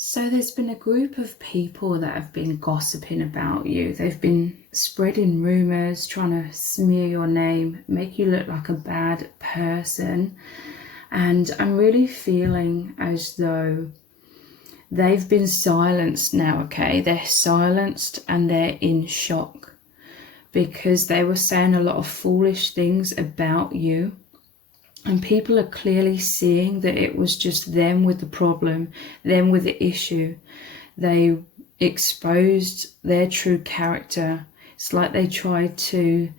So there's been a group of people that have been gossiping about you. They've been spreading rumours, trying to smear your name, make you look like a bad person. And I'm really feeling as though they've been silenced now, okay? They're silenced and they're in shock because they were saying a lot of foolish things about you. And people are clearly seeing that it was just them with the problem, them with the issue. They exposed their true character. It's like they tried to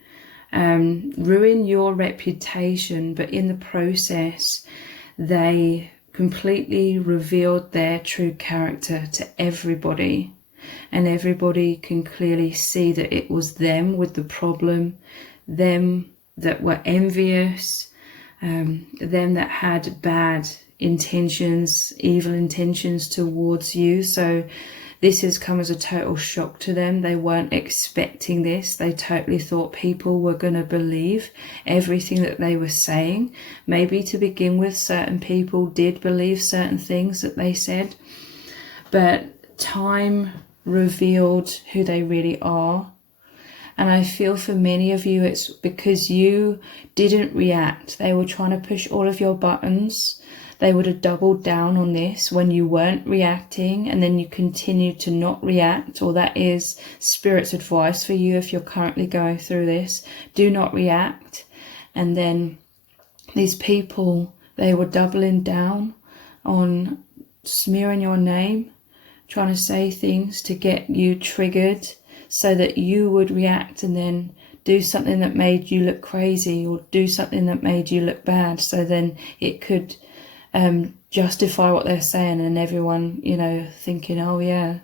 ruin your reputation, but in the process, they completely revealed their true character to everybody. And everybody can clearly see that it was them with the problem, them that were envious, them that had bad intentions, evil intentions towards you. So this has come as a total shock to them. They weren't expecting this. They totally thought people were going to believe everything that they were saying. Maybe to begin with, certain people did believe certain things that they said, but time revealed who they really are. And I feel for many of you, it's because you didn't react. They were trying to push all of your buttons. They would have doubled down on this when you weren't reacting, and then you continued to not react. Or that is Spirit's advice for you if you're currently going through this. Do not react. And then these people, they were doubling down on smearing your name, trying to say things to get you triggered, so that you would react and then do something that made you look crazy, or do something that made you look bad. So then it could justify what they're saying, and everyone, thinking, oh yeah,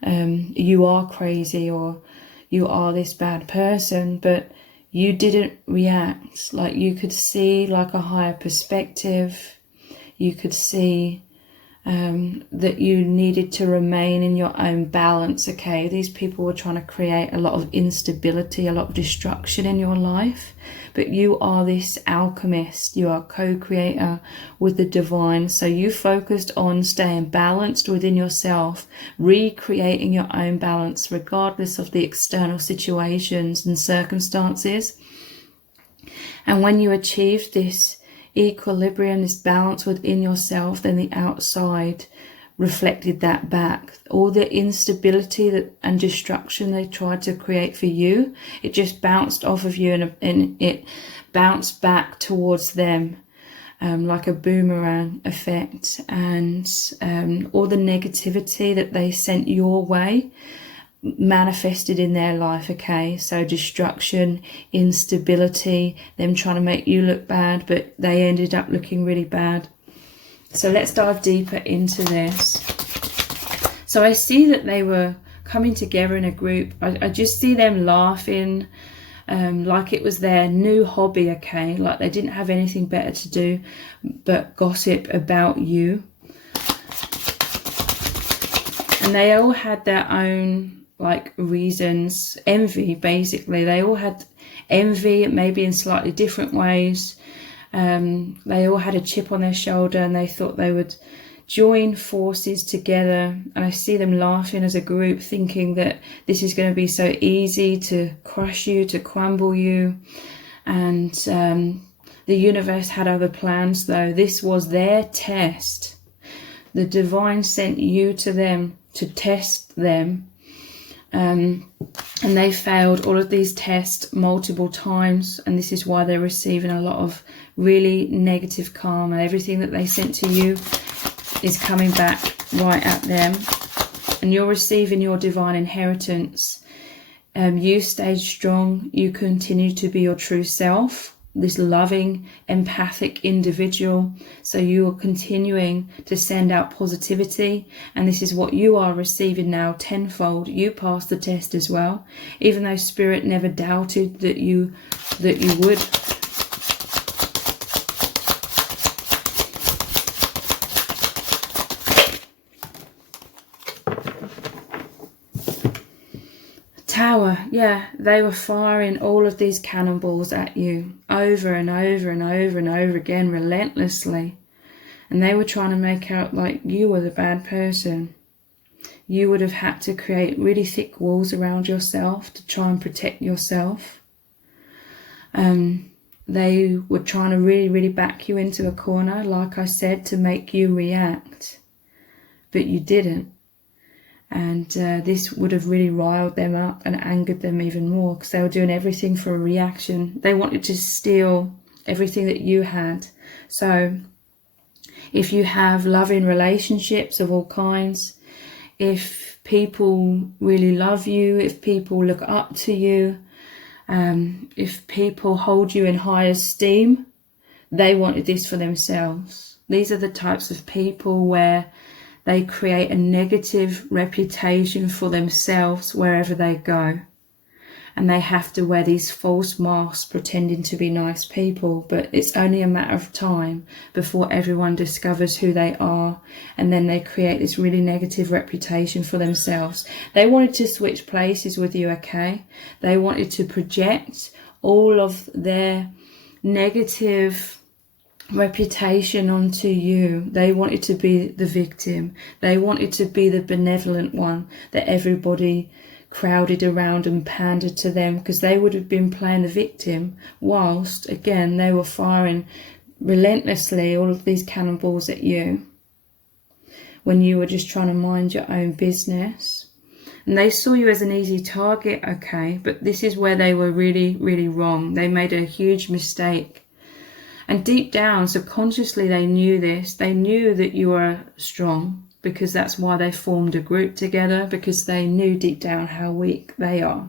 you are crazy, or you are this bad person. But you didn't react. Like, you could see like a higher perspective. You could see that you needed to remain in your own balance, okay? These people were trying to create a lot of instability, a lot of destruction in your life, but you are this alchemist. You are co-creator with the divine. So you focused on staying balanced within yourself, recreating your own balance regardless of the external situations and circumstances. And when you achieved this equilibrium, this balance within yourself, then the outside reflected that back. All the instability and destruction they tried to create for you, it just bounced off of you, and it bounced back towards them, like a boomerang effect. And all the negativity that they sent your way manifested in their life, okay? So destruction, instability, them trying to make you look bad, but they ended up looking really bad. So let's dive deeper into this. So I see that they were coming together in a group. I just see them laughing, like it was their new hobby, okay? Like they didn't have anything better to do but gossip about you. And they all had their own reasons. Envy, basically. They all had envy, maybe in slightly different ways. They all had a chip on their shoulder, and they thought they would join forces together. And I see them laughing as a group, thinking that this is going to be so easy to crush you, to crumble you. And the universe had other plans, though. This was their test. The divine sent you to them to test them. And they failed all of these tests multiple times, and this is why they're receiving a lot of really negative karma. Everything that they sent to you is coming back right at them, and you're receiving your divine inheritance. You stayed strong. You continue to be your true self, this loving, empathic individual. So you are continuing to send out positivity, and this is what you are receiving now tenfold. You passed the test as well, even though Spirit never doubted that you would. Tower, yeah, they were firing all of these cannonballs at you over and over and over and over again, relentlessly. and they were trying to make out like you were the bad person. You would have had to create really thick walls around yourself to try and protect yourself. They were trying to really back you into a corner, like I said, to make you react, but you didn't. And this would have really riled them up and angered them even more, because they were doing everything for a reaction. They wanted to steal everything that you had. So if you have loving relationships of all kinds, if people really love you, if people look up to you, if people hold you in high esteem, they wanted this for themselves. These are the types of people where they create a negative reputation for themselves wherever they go. And they have to wear these false masks pretending to be nice people, but it's only a matter of time before everyone discovers who they are, and then they create this really negative reputation for themselves. They wanted to switch places with you, okay? They wanted to project all of their negative reputation onto you. They wanted to be the victim. They wanted to be the benevolent one that everybody crowded around and pandered to them, because they would have been playing the victim whilst, again, they were firing relentlessly all of these cannonballs at you when you were just trying to mind your own business. And they saw you as an easy target, okay? But this is where they were really wrong. They made a huge mistake. And deep down, subconsciously, they knew this. They knew that you were strong, because that's why they formed a group together, because they knew deep down how weak they are.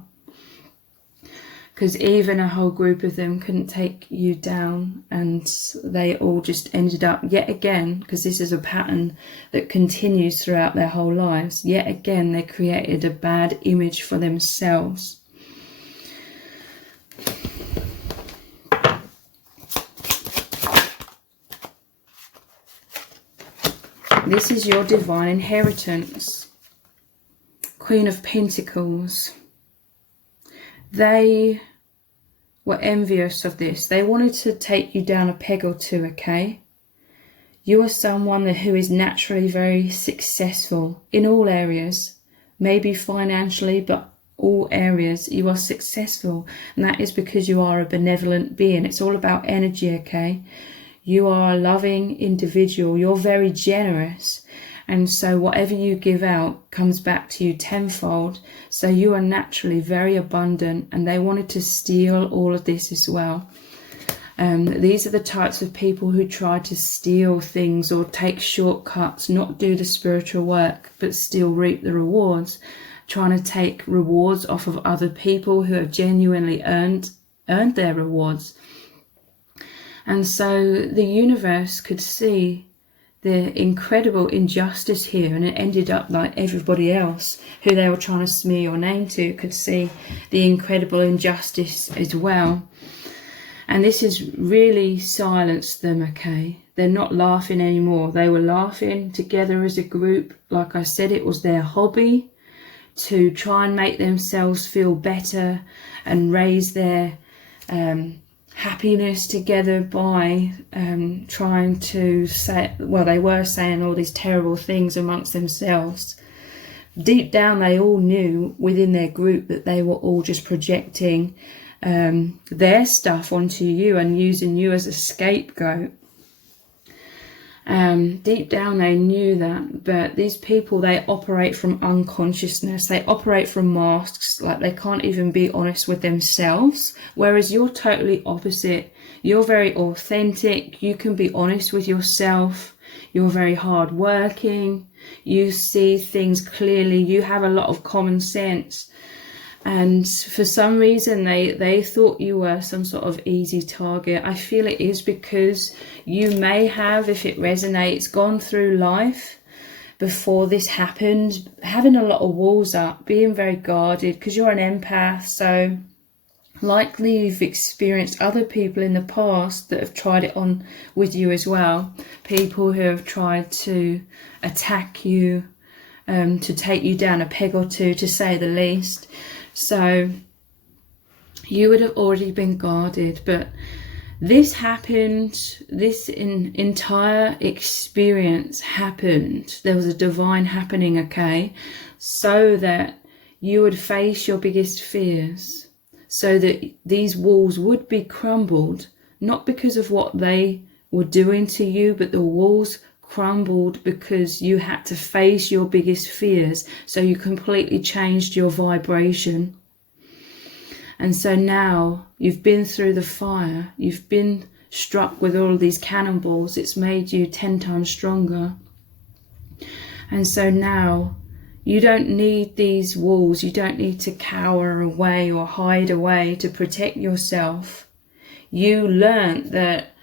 Because even a whole group of them couldn't take you down, and they all just ended up, yet again, because this is a pattern that continues throughout their whole lives, yet again they created a bad image for themselves. This is your divine inheritance. Queen of Pentacles. They were envious of this. They wanted to take you down a peg or two, okay? You are someone who is naturally very successful in all areas. Maybe financially, but all areas you are successful. And that is because you are a benevolent being. It's all about energy, okay? You are a loving individual. You're very generous. And so whatever you give out comes back to you tenfold. So you are naturally very abundant, and they wanted to steal all of this as well. These are the types of people who try to steal things or take shortcuts, not do the spiritual work, but still reap the rewards. Trying to take rewards off of other people who have genuinely earned their rewards. And so the universe could see the incredible injustice here, and it ended up like everybody else who they were trying to smear your name to could see the incredible injustice as well. And this has really silenced them, okay? They're not laughing anymore. They were laughing together as a group. Like I said, it was their hobby to try and make themselves feel better and raise their happiness together by trying to say, well, they were saying all these terrible things amongst themselves. Deep down, they all knew within their group that they were all just projecting their stuff onto you and using you as a scapegoat. Deep down they knew that, but these people, they operate from unconsciousness. They operate from masks, like they can't even be honest with themselves, whereas you're totally opposite. You're very authentic. You can be honest with yourself. You're very hardworking. You see things clearly. You have a lot of common sense. And for some reason, they thought you were some sort of easy target. I feel it is because you may have, if it resonates, gone through life before this happened, having a lot of walls up, being very guarded, because you're an empath. So likely you've experienced other people in the past that have tried it on with you as well. People who have tried to attack you, to take you down a peg or two, to say the least. So you would have already been guarded, but This happened, this entire experience happened. There was a divine happening, okay? So that you would face your biggest fears. So that these walls would be crumbled, not because of what they were doing to you, but the walls crumbled because you had to face your biggest fears. So you completely changed your vibration. And so now you've been through the fire, you've been struck with all of these cannonballs, it's made you 10 times stronger. And so now you don't need these walls, you don't need to cower away or hide away to protect yourself. You learned that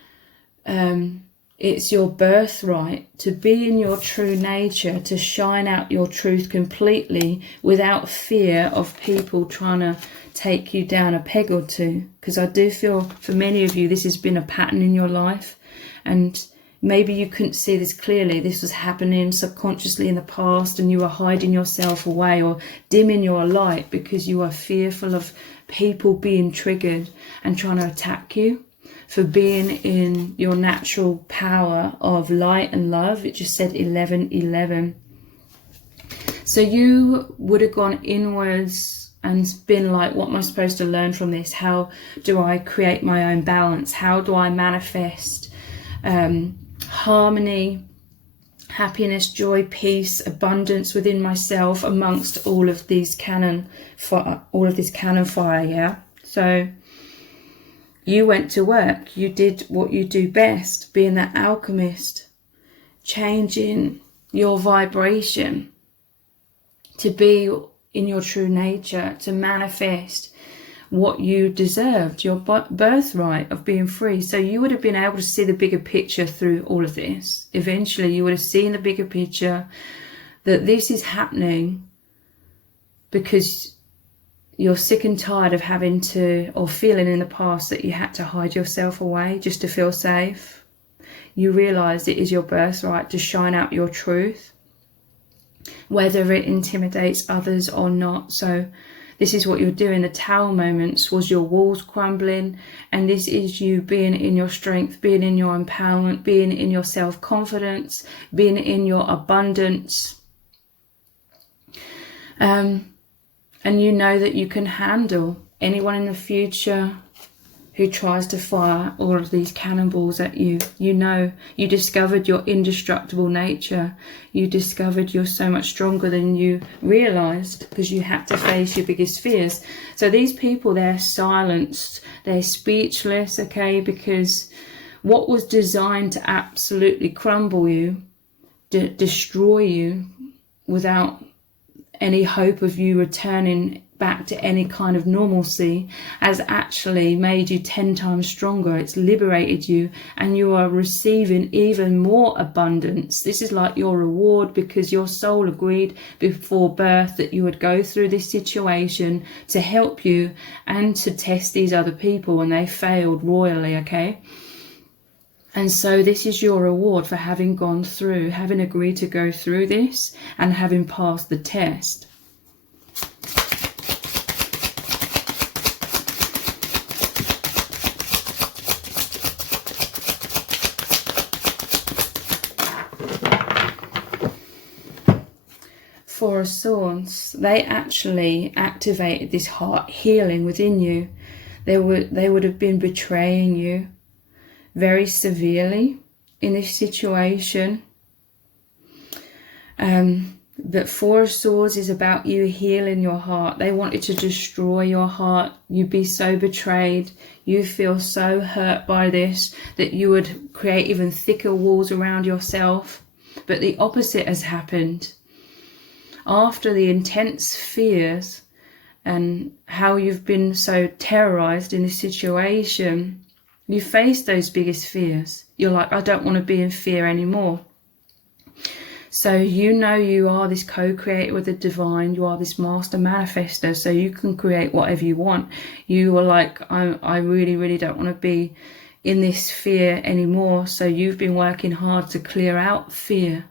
it's your birthright to be in your true nature, to shine out your truth completely without fear of people trying to take you down a peg or two. Because I do feel for many of you this has been a pattern in your life, and maybe you couldn't see this clearly. This was happening subconsciously in the past and you were hiding yourself away or dimming your light because you are fearful of people being triggered and trying to attack you for being in your natural power of light and love. It just said 11:11. So you would have gone inwards and been like, what am I supposed to learn from this? How do I create my own balance? How do I manifest harmony, happiness, joy, peace, abundance within myself amongst all of these cannon fire, yeah? So you went to work, you did what you do best, being that alchemist, changing your vibration to be in your true nature, to manifest what you deserved, your birthright of being free. So you would have been able to see the bigger picture through all of this. Eventually you would have seen the bigger picture, that this is happening because you're sick and tired of having to, or feeling in the past that you had to hide yourself away just to feel safe. You realize it is your birthright to shine out your truth, whether it intimidates others or not. So this is what you're doing. The tower moments was your walls crumbling, and this is you being in your strength, being in your empowerment, being in your self-confidence, being in your abundance. And you know that you can handle anyone in the future who tries to fire all of these cannonballs at you. You know, you discovered your indestructible nature. You discovered you're so much stronger than you realized because you had to face your biggest fears. So these people, they're silenced, they're speechless, okay, because what was designed to absolutely crumble you, destroy you without any hope of you returning back to any kind of normalcy, has actually made you 10 times stronger. It's liberated you, and you are receiving even more abundance. This is like your reward, because your soul agreed before birth that you would go through this situation to help you and to test these other people, and they failed royally, okay? And so this is your reward for having gone through, having agreed to go through this and having passed the test. Four of Swords, they actually activated this heart healing within you. They would have been betraying you very severely in this situation. But Four of Swords is about you healing your heart. They wanted to destroy your heart. You'd be so betrayed. You feel so hurt by this that you would create even thicker walls around yourself. But the opposite has happened. After the intense fears and how you've been so terrorized in this situation, you face those biggest fears. You're like, I don't want to be in fear anymore. So you know you are this co-creator with the divine. You are this master manifester. So you can create whatever you want. You are like, I really, really don't want to be in this fear anymore. So you've been working hard to clear out fear.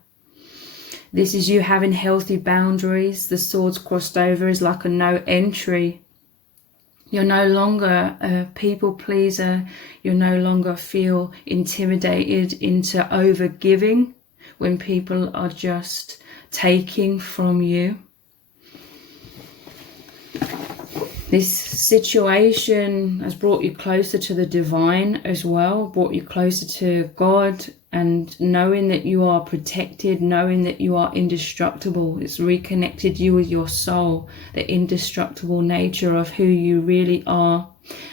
This is you having healthy boundaries. The swords crossed over is like a no entry. You're no longer a people pleaser. You no longer feel intimidated into over giving when people are just taking from you. This situation has brought you closer to the divine as well, brought you closer to God, and knowing that you are protected, knowing that you are indestructible. It's reconnected you with your soul, the indestructible nature of who you really are.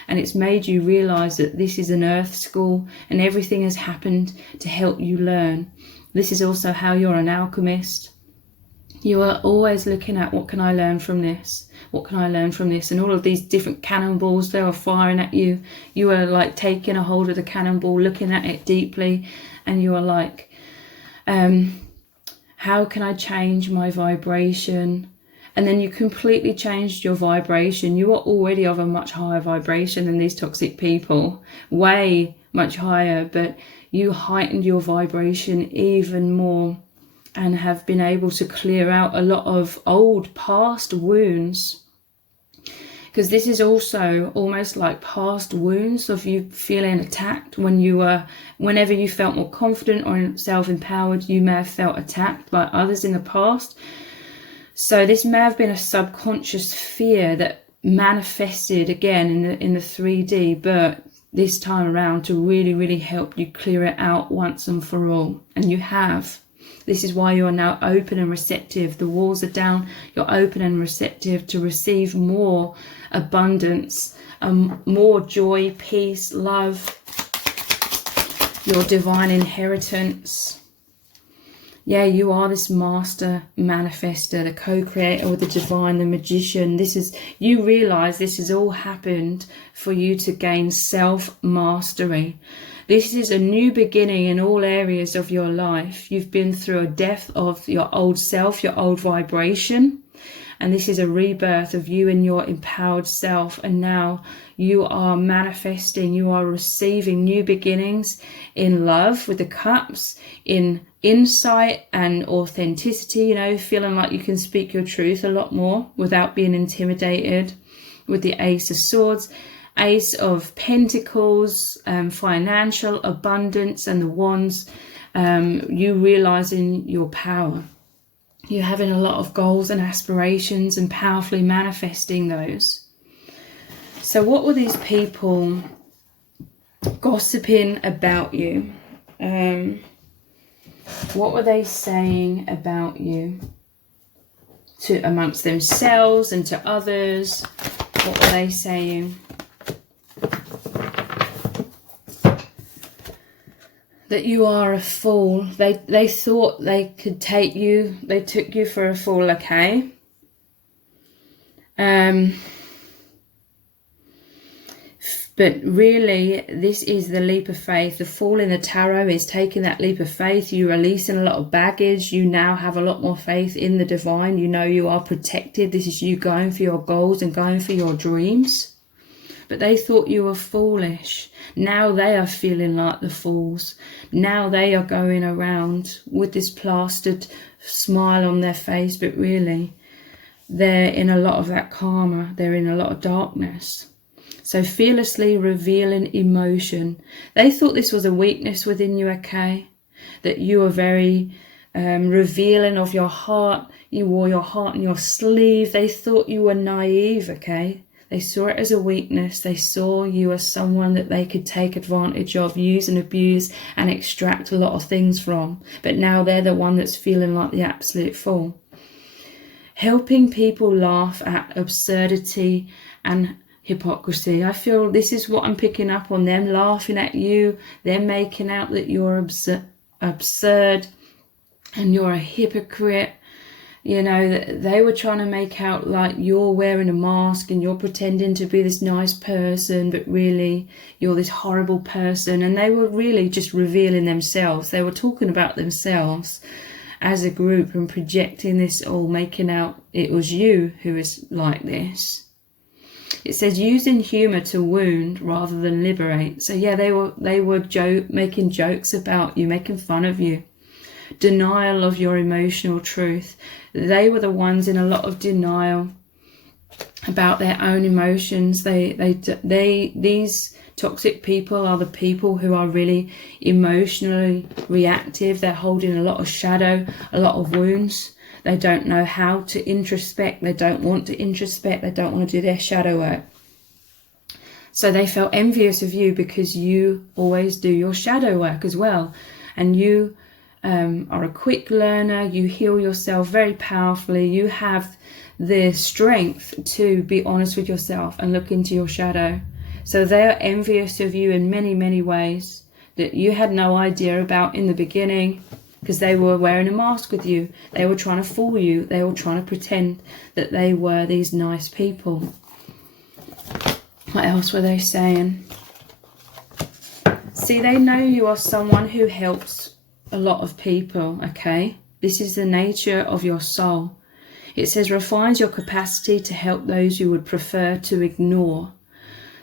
And it's made you realize that this is an earth school and everything has happened to help you learn. This is also how you're an alchemist. You are always looking at, what can I learn from this? What can I learn from this? And all of these different cannonballs, they are firing at you. You are like taking a hold of the cannonball, looking at it deeply, and you are like, how can I change my vibration? And then you completely changed your vibration. You are already of a much higher vibration than these toxic people, way much higher, but you heightened your vibration even more and have been able to clear out a lot of old past wounds. Because this is also almost like past wounds of you feeling attacked whenever you felt more confident or self-empowered, you may have felt attacked by others in the past. So this may have been a subconscious fear that manifested again in the 3D, but this time around to really, really help you clear it out once and for all. And you have. This is why you are now open and receptive. The walls are down. You're open and receptive to receive more abundance, more joy, peace, love, your divine inheritance. Yeah, you are this master manifester, the co-creator with the divine, the magician. You realize this has all happened for you to gain self-mastery. This is a new beginning in all areas of your life. You've been through a death of your old self, your old vibration. And this is a rebirth of you and your empowered self. And now you are manifesting, you are receiving new beginnings in love with the cups, in insight and authenticity, feeling like you can speak your truth a lot more without being intimidated, with the Ace of Swords, Ace of Pentacles, financial abundance, and the Wands, you realizing your power. You're having a lot of goals and aspirations and powerfully manifesting those. So what were these people gossiping about you? What were they saying about you amongst themselves and to others? What were they saying? That you are a fool. They thought they could take you. They took you for a fool, okay? But really, this is the leap of faith. The Fool in the tarot is taking that leap of faith. You're releasing a lot of baggage. You now have a lot more faith in the divine. You know you are protected. This is you going for your goals and going for your dreams. But they thought you were foolish. Now they are feeling like the fools. Now they are going around with this plastered smile on their face, but really they're in a lot of that karma. They're in a lot of darkness. So fearlessly revealing emotion. They thought this was a weakness within you, okay? That you were very revealing of your heart. You wore your heart on your sleeve. They thought you were naive, okay? They saw it as a weakness. They saw you as someone that they could take advantage of, use and abuse and extract a lot of things from. But now they're the one that's feeling like the absolute fool. Helping people laugh at absurdity and hypocrisy. I feel this is what I'm picking up on. Them laughing at you. Them making out that you're absurd and you're a hypocrite. They were trying to make out like you're wearing a mask and you're pretending to be this nice person, but really you're this horrible person. And they were really just revealing themselves. They were talking about themselves as a group and projecting this all, making out it was you who is like this. It says using humour to wound rather than liberate. So yeah, they were making jokes about you, making fun of you. Denial of your emotional truth. They were the ones in a lot of denial. about their own emotions. These toxic people are the people who are really emotionally reactive. They're holding a lot of shadow, a lot of wounds. They don't know how to introspect. They don't want to introspect. They don't want to do their shadow work. So they felt envious of you because you always do your shadow work as well. And you are a quick learner. You heal yourself very powerfully. You have the strength to be honest with yourself and look into your shadow. So they are envious of you in many, many ways that you had no idea about in the beginning, because they were wearing a mask with you. They were trying to fool you. They were trying to pretend that they were these nice people. What else were they saying? See, they know you are someone who helps a lot of people, okay? This is the nature of your soul. It says, refines your capacity to help those you would prefer to ignore.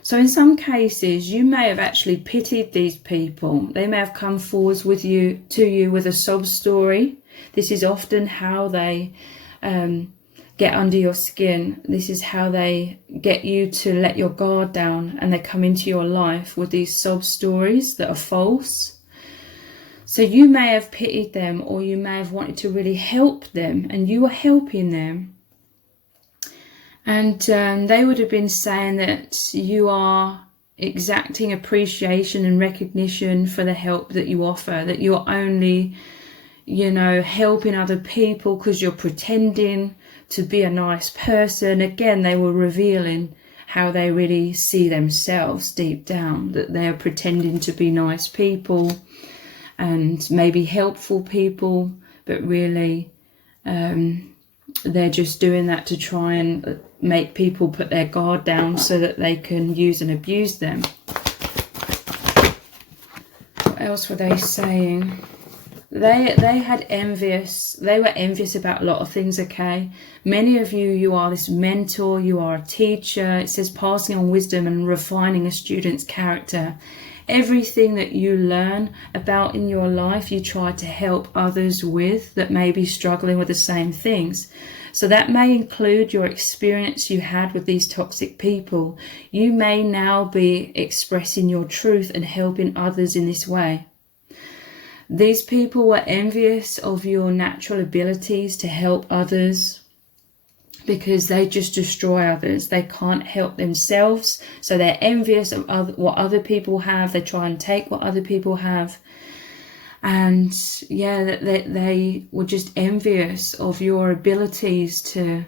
So in some cases, you may have actually pitied these people. They may have come forwards with you to you with a sob story. This is often how they get under your skin. This is how they get you to let your guard down, and they come into your life with these sob stories that are false. So you may have pitied them, or you may have wanted to really help them, and you were helping them. And they would have been saying that you are exacting appreciation and recognition for the help that you offer, that you're only, helping other people because you're pretending to be a nice person. Again, they were revealing how they really see themselves deep down, that they're pretending to be nice people and maybe helpful people, but really they're just doing that to try and make people put their guard down so that they can use and abuse them. What else were they saying? They were envious about a lot of things, okay? Many of you are this mentor, you are a teacher. It says passing on wisdom and refining a student's character. Everything that you learn about in your life, you try to help others with that may be struggling with the same things. So that may include your experience you had with these toxic people. You may now be expressing your truth and helping others in this way. These people were envious of your natural abilities to help others, because they just destroy others. They can't help themselves, so they're envious of what other people have. They try and take what other people have. And yeah, they were just envious of your abilities to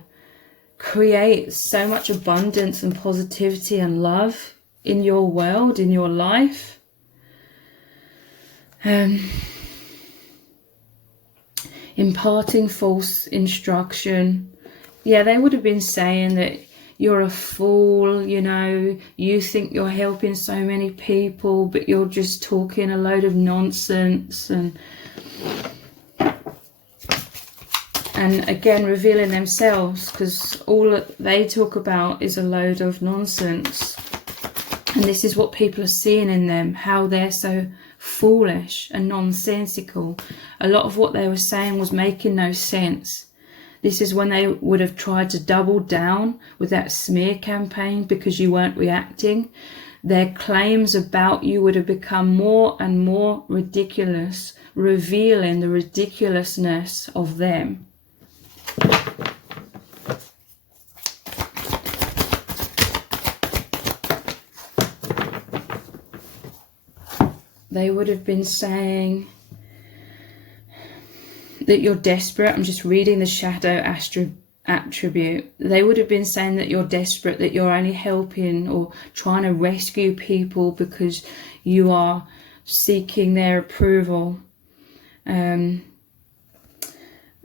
create so much abundance and positivity and love in your world, in your life. Imparting false instruction. Yeah, they would have been saying that you're a fool, you think you're helping so many people, but you're just talking a load of nonsense. And again, revealing themselves, because all that they talk about is a load of nonsense. And this is what people are seeing in them, how they're so foolish and nonsensical. A lot of what they were saying was making no sense. This is when they would have tried to double down with that smear campaign because you weren't reacting. Their claims about you would have become more and more ridiculous, revealing the ridiculousness of them. They would have been saying that you're desperate. I'm just reading the shadow attribute. They would have been saying that you're desperate, that you're only helping or trying to rescue people because you are seeking their approval.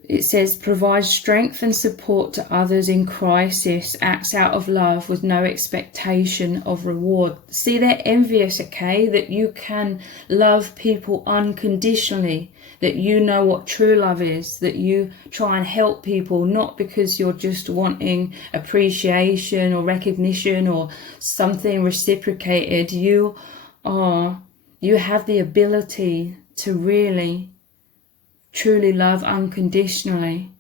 It says, provides strength and support to others in crisis, acts out of love with no expectation of reward. See, they're envious, okay, that you can love people unconditionally, that you know what true love is, that you try and help people, not because you're just wanting appreciation or recognition or something reciprocated. You have the ability to really truly love unconditionally.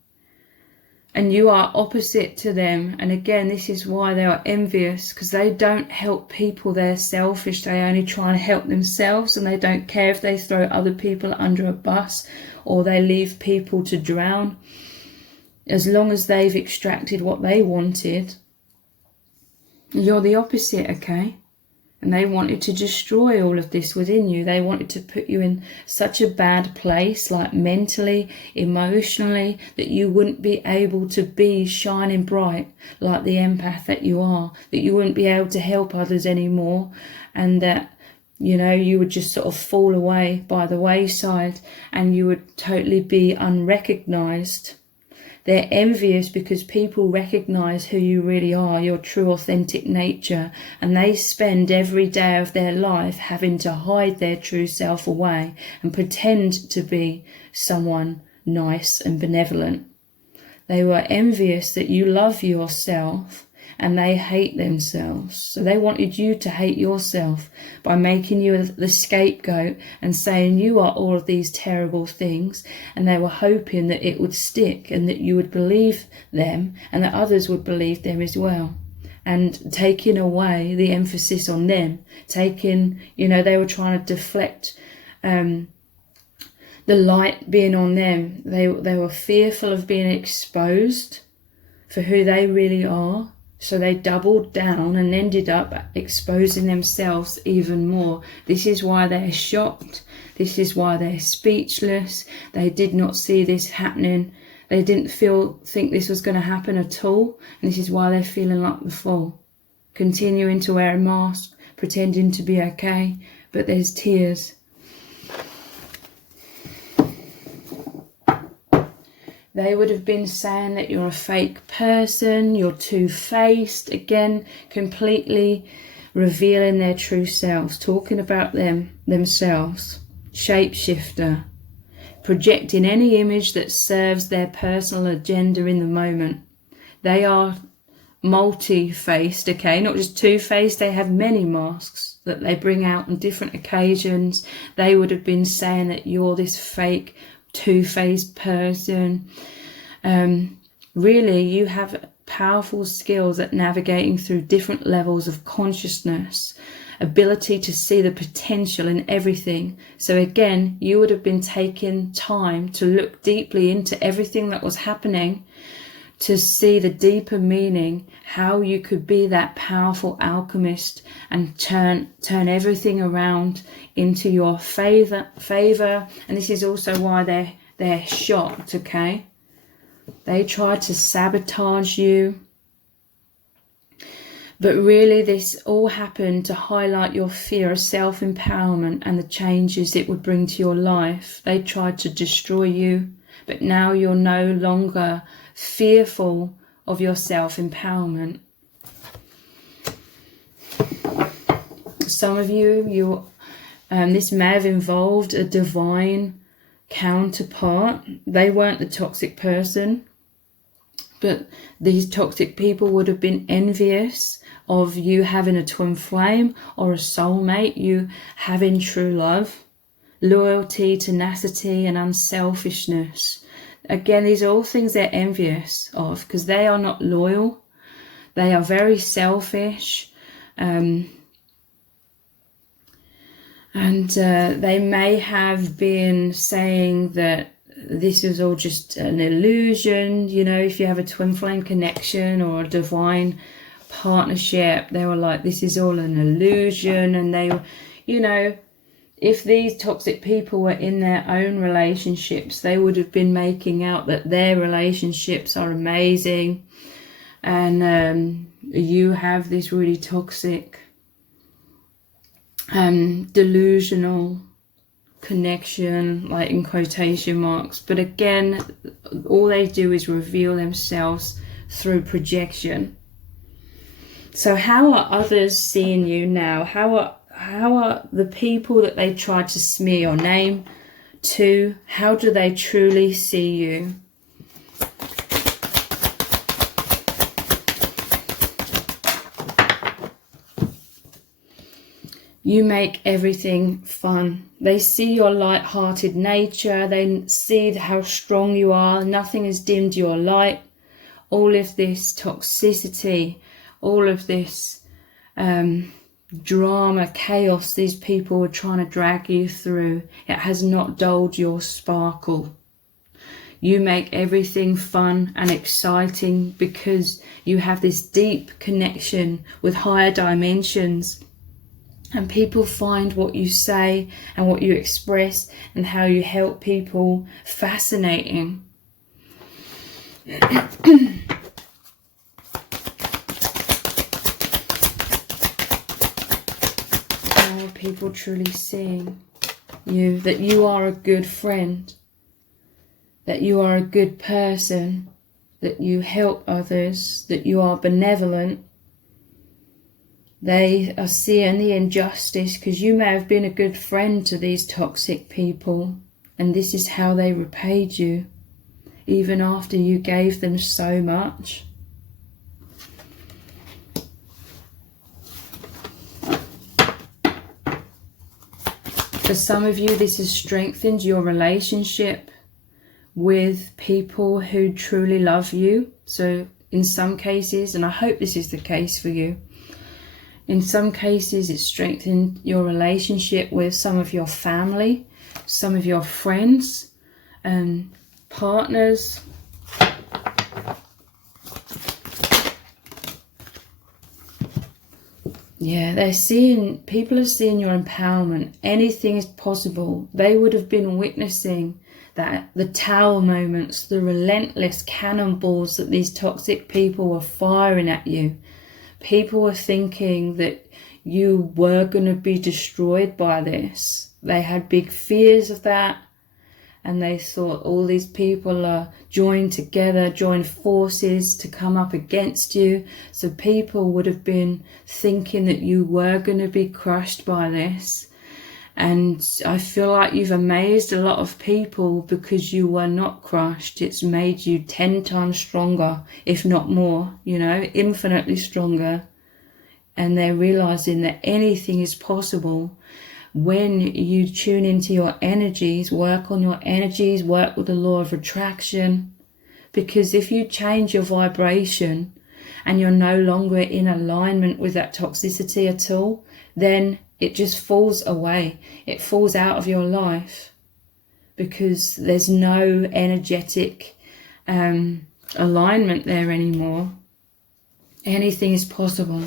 and you are opposite to them. And again, this is why they are envious, because they don't help people. They're selfish. They only try and help themselves, and they don't care if they throw other people under a bus or they leave people to drown. As long as they've extracted what they wanted. You're the opposite, okay? And they wanted to destroy all of this within you. They wanted to put you in such a bad place, like mentally, emotionally, that you wouldn't be able to be shining bright like the empath that you are, that you wouldn't be able to help others anymore, and that, you know, you would just sort of fall away by the wayside and you would totally be unrecognized. They're envious because people recognize who you really are, your true authentic nature, and they spend every day of their life having to hide their true self away and pretend to be someone nice and benevolent. They were envious that you love yourself and they hate themselves. So they wanted you to hate yourself by making you the scapegoat and saying you are all of these terrible things, and they were hoping that it would stick and that you would believe them and that others would believe them as well, and taking away the emphasis on them, they were trying to deflect the light being on them. They were fearful of being exposed for who they really are. So they doubled down and ended up exposing themselves even more. This is why they're shocked. This is why they're speechless. They did not see this happening. They didn't think this was going to happen at all. And this is why they're feeling like the fool. Continuing to wear a mask, pretending to be okay, but there's tears. They would have been saying that you're a fake person, you're two-faced, again, completely revealing their true selves, talking about themselves, shapeshifter, projecting any image that serves their personal agenda in the moment. They are multi-faced, okay, not just two-faced, they have many masks that they bring out on different occasions. They would have been saying that you're this fake, two-faced person. Really, you have powerful skills at navigating through different levels of consciousness, ability to see the potential in everything. So again, you would have been taking time to look deeply into everything that was happening, to see the deeper meaning, how you could be that powerful alchemist and turn everything around into your favor. And this is also why they're shocked, okay? They try to sabotage you. But really, this all happened to highlight your fear of self-empowerment and the changes it would bring to your life. They tried to destroy you, but now you're no longer fearful of your self-empowerment. Some of you, this may have involved a divine counterpart. They weren't the toxic person, but these toxic people would have been envious of you having a twin flame or a soulmate, you having true love, loyalty, tenacity, and unselfishness. Again, these are all things they're envious of because they are not loyal. They are very selfish. And they may have been saying that this is all just an illusion. You know, if you have a twin flame connection or a divine partnership, they were like, this is all an illusion. And they, you know, if these toxic people were in their own relationships, they would have been making out that their relationships are amazing. And you have this really toxic delusional connection, like in quotation marks. But again, all they do is reveal themselves through projection. So how are others seeing you now? How are the people that they tried to smear your name to, how do they truly see you? You make everything fun. They see your light-hearted nature. They see how strong you are. Nothing has dimmed your light all of this toxicity, all of this drama, chaos these people were trying to drag you through, it has not dulled your sparkle. You make everything fun and exciting because you have this deep connection with higher dimensions. And people find what you say and what you express and how you help people fascinating. Are people truly seeing you, that you are a good friend, that you are a good person, that you help others, that you are benevolent? They are seeing the injustice because you may have been a good friend to these toxic people, and this is how they repaid you, even after you gave them so much. For some of you, this has strengthened your relationship with people who truly love you. So in some cases, and I hope this is the case for you, in some cases it's strengthened your relationship with some of your family, some of your friends and partners. Yeah, people are seeing your empowerment. Anything is possible. They would have been witnessing that, the tower moments, the relentless cannonballs that these toxic people were firing at you. People were thinking that you were going to be destroyed by this. They had big fears of that. And they thought all these people are joined together, joined forces to come up against you. So people would have been thinking that you were going to be crushed by this. And I feel like you've amazed a lot of people because you were not crushed. It's made you 10 times stronger, if not more, infinitely stronger. And they're realizing that anything is possible when you tune into your energies, work on your energies, work with the law of attraction. Because if you change your vibration and you're no longer in alignment with that toxicity at all, then it just falls away. It falls out of your life because there's no energetic alignment there anymore. Anything is possible.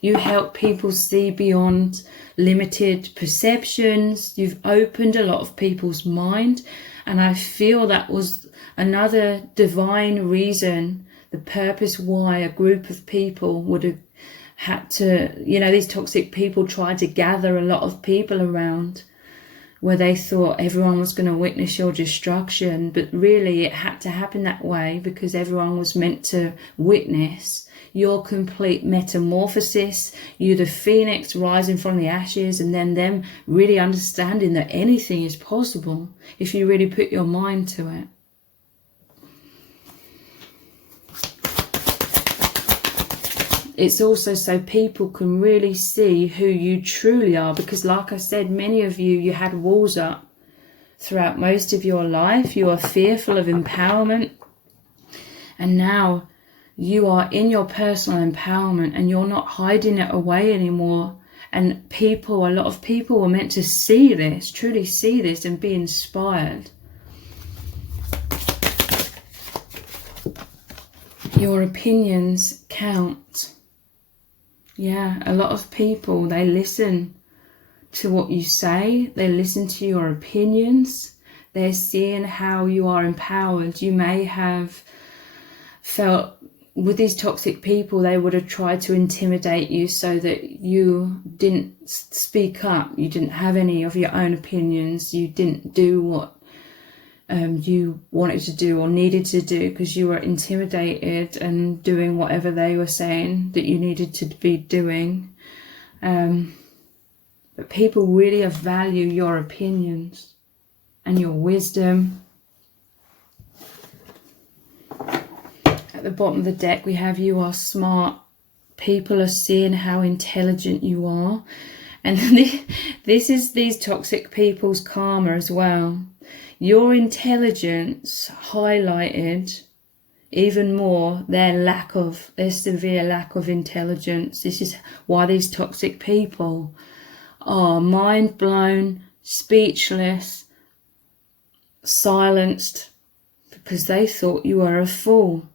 You help people see beyond limited perceptions. You've opened a lot of people's mind. And I feel that was another divine reason, the purpose why a group of people would have had to, these toxic people tried to gather a lot of people around where they thought everyone was going to witness your destruction. But really it had to happen that way because everyone was meant to witness your complete metamorphosis. You the phoenix rising from the ashes, and then them really understanding that anything is possible if you really put your mind to it. It's also so people can really see who you truly are, because like I said, many of you had walls up throughout most of your life. You are fearful of empowerment, and now you are in your personal empowerment and you're not hiding it away anymore. And a lot of people were meant to see this, truly see this and be inspired. Your opinions count. Yeah, a lot of people, they listen to what you say. They listen to your opinions. They're seeing how you are empowered. You may have felt with these toxic people, they would have tried to intimidate you so that you didn't speak up. You didn't have any of your own opinions. You didn't do what you wanted to do or needed to do because you were intimidated and doing whatever they were saying that you needed to be doing. But people really value your opinions and your wisdom. At the bottom of the deck we have you are smart. People are seeing how intelligent you are. And this is these toxic people's karma as well. Your intelligence highlighted even more their severe lack of intelligence. This is why these toxic people are mind blown, speechless, silenced, because they thought you were a fool.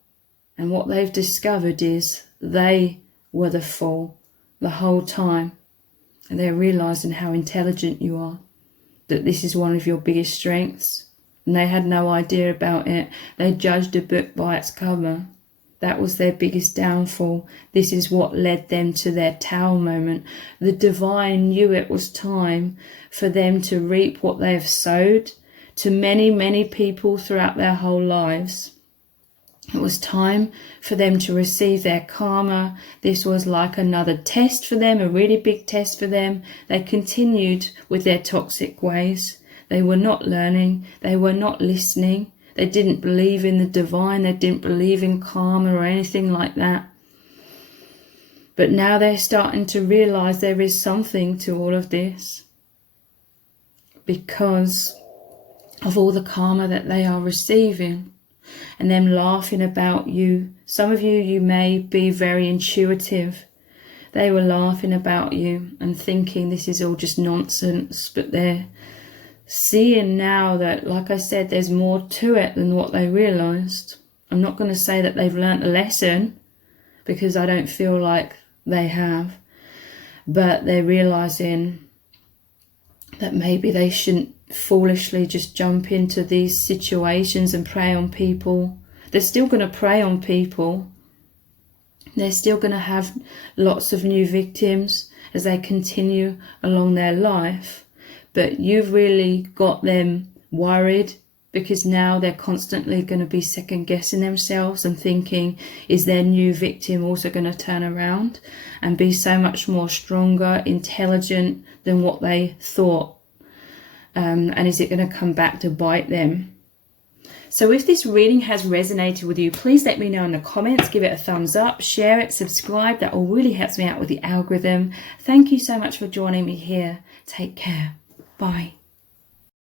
And what they've discovered is they were the fool the whole time. And they're realizing how intelligent you are, that this is one of your biggest strengths. And they had no idea about it. They judged a book by its cover. That was their biggest downfall. This is what led them to their tower moment. The divine knew it was time for them to reap what they have sowed to many, many people throughout their whole lives. It was time for them to receive their karma. This was like another test for them, a really big test for them. They continued with their toxic ways. They were not learning. They were not listening. They didn't believe in the divine. They didn't believe in karma or anything like that. But now they're starting to realize there is something to all of this, because of all the karma that they are receiving and them laughing about you. Some of you, you may be very intuitive. They were laughing about you and thinking this is all just nonsense, but they're seeing now that, like I said, there's more to it than what they realized. I'm not going to say that they've learnt a lesson, because I don't feel like they have, but they're realizing that maybe they shouldn't foolishly just jump into these situations and prey on people. They're still going to prey on people. They're still going to have lots of new victims as they continue along their life. But you've really got them worried, because now they're constantly going to be second guessing themselves and thinking, is their new victim also going to turn around and be so much more stronger, intelligent than what they thought? And is it going to come back to bite them? So if this reading has resonated with you, please let me know in the comments. Give it a thumbs up, share it, subscribe. That all really helps me out with the algorithm. Thank you so much for joining me here. Take care. Bye.